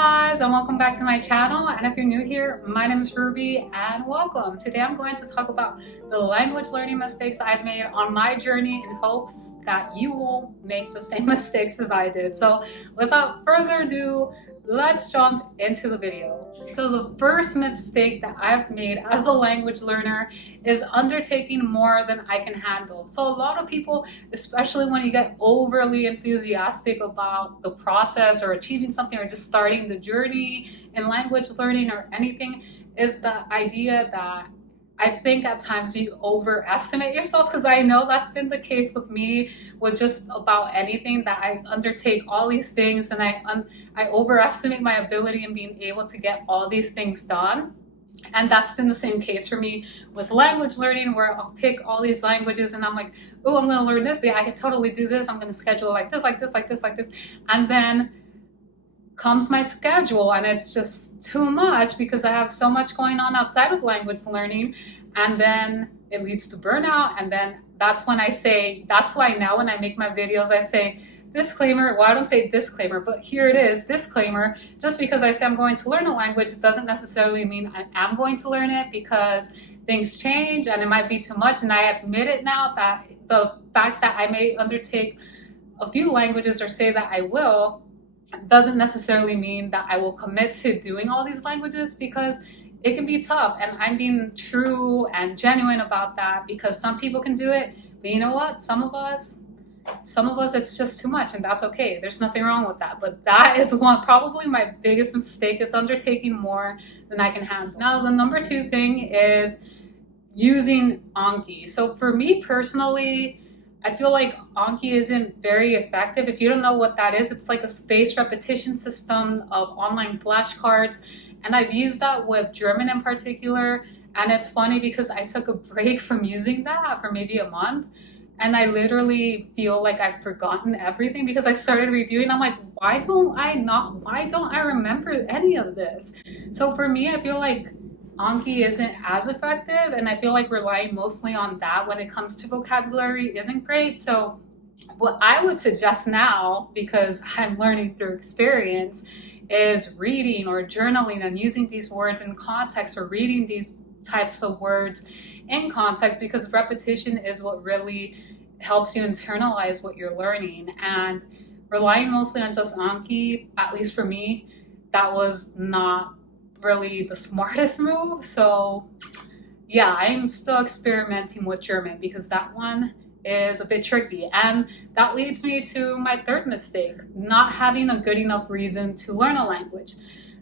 guys, and welcome back to my channel. And if you're new here, my name is Ruby and welcome. Today I'm going to talk about the language learning mistakes I've made on my journey in hopes that you won't make the same mistakes as I did. So without further ado, let's jump into the video. So the first mistake that I've made as a language learner is undertaking more than I can handle. So a lot of people, especially when you get overly enthusiastic about the process or achieving something or just starting the journey in language learning or anything, is the idea that I think at times you overestimate yourself, because I know that's been the case with me with just about anything, that I undertake all these things and I overestimate my ability in being able to get all these things done. And that's been the same case for me with language learning, where I'll pick all these languages and I'm like, oh, I'm going to learn this. Yeah, I can totally do this. I'm going to schedule like this, like this, like this, like this. And then comes my schedule and it's just too much because I have so much going on outside of language learning, and then it leads to burnout. And then that's when I say, that's why now when I make my videos I say disclaimer. Well, I don't say disclaimer, but here it is, disclaimer. Just because I say I'm going to learn a language doesn't necessarily mean I am going to learn it, because things change and it might be too much. And I admit it now, that the fact that I may undertake a few languages or say that I will doesn't necessarily mean that I will commit to doing all these languages, because it can be tough. And I'm being true and genuine about that, because some people can do it, but you know what? Some of us it's just too much, and that's okay. There's nothing wrong with that. But that is probably my biggest mistake, is undertaking more than I can handle. Now, the number two thing is using Anki. So for me personally, I feel like Anki isn't very effective. If you don't know what that is, it's like a spaced repetition system of online flashcards. And I've used that with German in particular. And it's funny because I took a break from using that for maybe a month. And I literally feel like I've forgotten everything, because I started reviewing. I'm like, why don't I remember any of this? So for me, I feel like Anki isn't as effective, and I feel like relying mostly on that when it comes to vocabulary isn't great. So what I would suggest now, because I'm learning through experience, is reading or journaling and using these words in context, or reading these types of words in context, because repetition is what really helps you internalize what you're learning. And relying mostly on just Anki, at least for me, that was not really the smartest move. So yeah, I'm still experimenting with German, because that one is a bit tricky. And that leads me to my third mistake, not having a good enough reason to learn a language.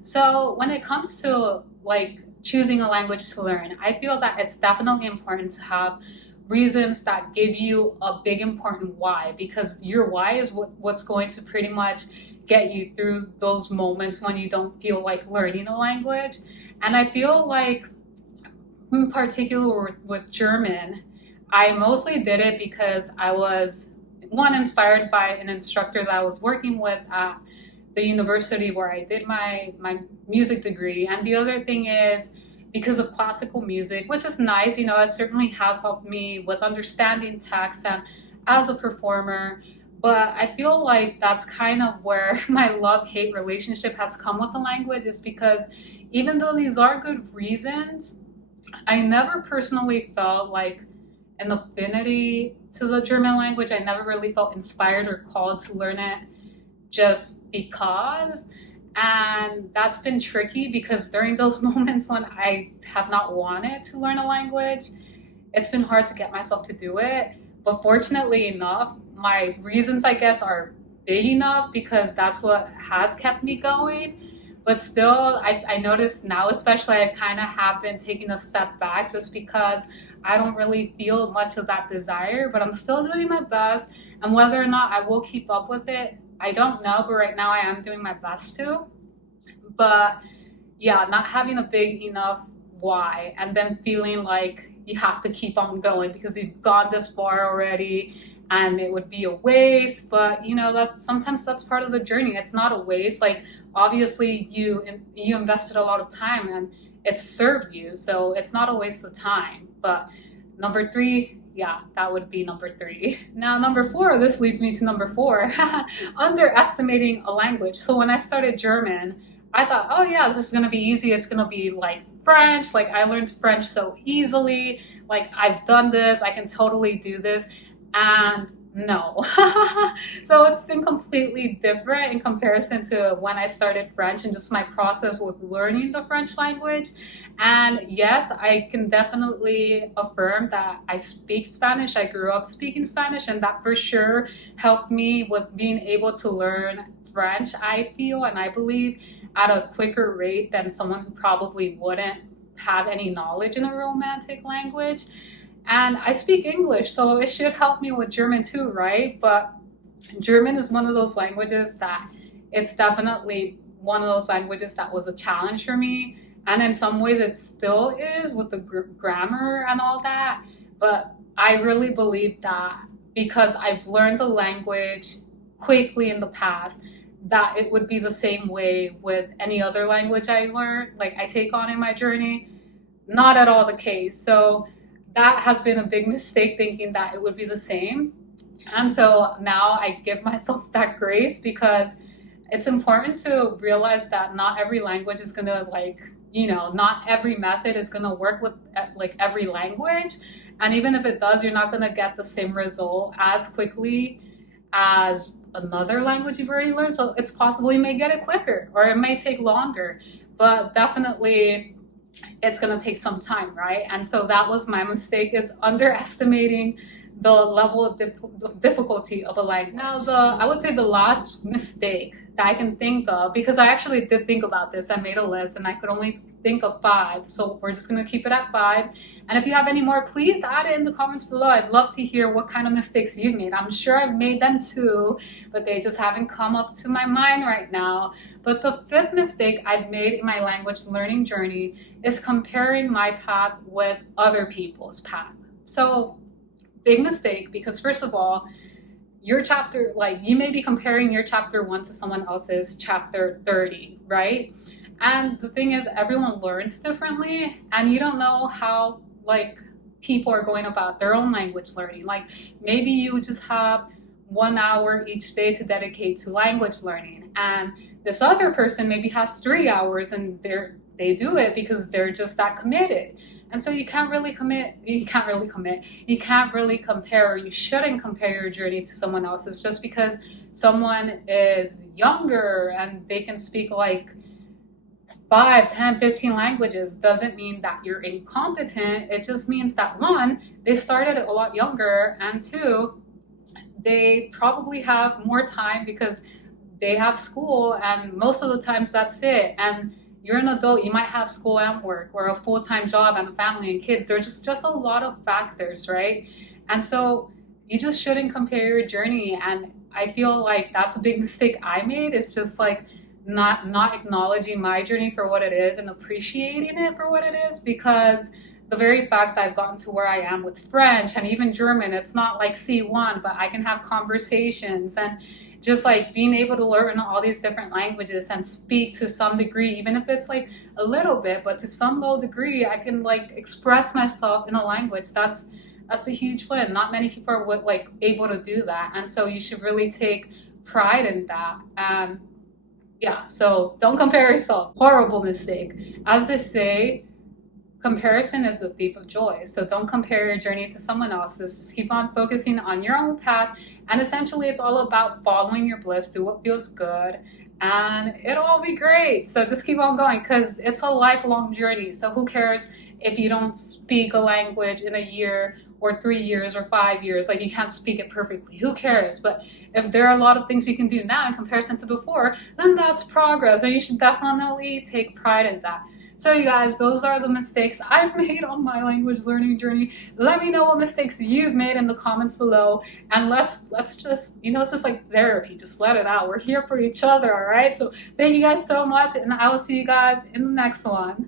So when it comes to like choosing a language to learn, I feel that it's definitely important to have reasons that give you a big important why, because your why is what's going to pretty much get you through those moments when you don't feel like learning a language. And I feel like, in particular with German, I mostly did it because I was, one, inspired by an instructor that I was working with at the university where I did my music degree. And the other thing is because of classical music, which is nice. You know, it certainly has helped me with understanding text and as a performer. But I feel like that's kind of where my love-hate relationship has come with the language, is because even though these are good reasons, I never personally felt like an affinity to the German language. I never really felt inspired or called to learn it just because. And that's been tricky, because during those moments when I have not wanted to learn a language, it's been hard to get myself to do it. But fortunately enough, my reasons, I guess, are big enough, because that's what has kept me going. But still, I notice now, especially, I kind of have been taking a step back, just because I don't really feel much of that desire. But I'm still doing my best, and whether or not I will keep up with it, I don't know. But right now I am doing my best to. But yeah, not having a big enough why, and then feeling like you have to keep on going because you've gone this far already, and it would be a waste. But you know, that sometimes that's part of the journey. It's not a waste. Like, obviously you invested a lot of time and it served you, so it's not a waste of time. But number three, yeah, that would be number three. Now, number four, this leads me to number four, underestimating a language. So when I started German, I thought, oh yeah, this is gonna be easy. It's gonna be like French. Like I learned French so easily. Like I've done this. I can totally do this. And no. So it's been completely different in comparison to when I started French and just my process with learning the French language. And yes, I can definitely affirm that I speak Spanish. I grew up speaking Spanish, and that for sure helped me with being able to learn French, I feel, and I believe at a quicker rate than someone who probably wouldn't have any knowledge in a romantic language. And I speak English, so it should help me with German too, right? But German is one of those languages that it's definitely one of those languages that was a challenge for me. And in some ways, it still is with the grammar and all that. But I really believe that because I've learned the language quickly in the past, that it would be the same way with any other language I learn, like I take on in my journey. Not at all the case. So that has been a big mistake thinking that it would be the same. And so now I give myself that grace because it's important to realize that not every language is gonna like, not every method is gonna work with like every language. And even if it does, you're not gonna get the same result as quickly as another language you've already learned. So it's possible you may get it quicker or it may take longer, but definitely it's going to take some time, right? And so that was my mistake, is underestimating the level of difficulty of a language. Now, I would say the last mistake that I can think of, because I actually did think about this, I made a list and I could only think of 5. So we're just going to keep it at 5. And if you have any more, please add it in the comments below. I'd love to hear what kind of mistakes you've made. I'm sure I've made them too, but they just haven't come up to my mind right now. But the 5th mistake I've made in my language learning journey is comparing my path with other people's path. So big mistake, because first of all, your chapter, like you may be comparing your chapter 1 to someone else's chapter 30, right? And the thing is, everyone learns differently, and you don't know how like people are going about their own language learning. Like maybe you just have 1 hour each day to dedicate to language learning, and this other person maybe has 3 hours, and they do it because they're just that committed. And so you can't really compare, or you shouldn't compare your journey to someone else's. Just because someone is younger and they can speak like 5, 10, 15 languages doesn't mean that you're incompetent. It just means that 1, they started a lot younger, and 2, they probably have more time because they have school, and most of the times that's it. And you're an adult, you might have school and work, or a full-time job and a family and kids. There's just a lot of factors, right? And so you just shouldn't compare your journey. And I feel like that's a big mistake I made. It's just like not acknowledging my journey for what it is and appreciating it for what it is, because the very fact that I've gotten to where I am with French and even German, it's not like C1, but I can have conversations, and just like being able to learn all these different languages and speak to some degree, even if it's like a little bit, but to some low degree, I can like express myself in a language. That's a huge win. Not many people are like able to do that, and so you should really take pride in that. And yeah, so don't compare yourself. Horrible mistake. As they say, comparison is the thief of joy. So don't compare your journey to someone else's. Just keep on focusing on your own path. And essentially, it's all about following your bliss, do what feels good, and it'll all be great. So just keep on going, because it's a lifelong journey. So who cares if you don't speak a language in a year or 3 years or 5 years? Like you can't speak it perfectly. Who cares? But if there are a lot of things you can do now in comparison to before, then that's progress, and you should definitely take pride in that. So you guys, those are the mistakes I've made on my language learning journey. Let me know what mistakes you've made in the comments below, and let's just, it's just like therapy. Just let it out. We're here for each other, all right? So thank you guys so much, and I will see you guys in the next one.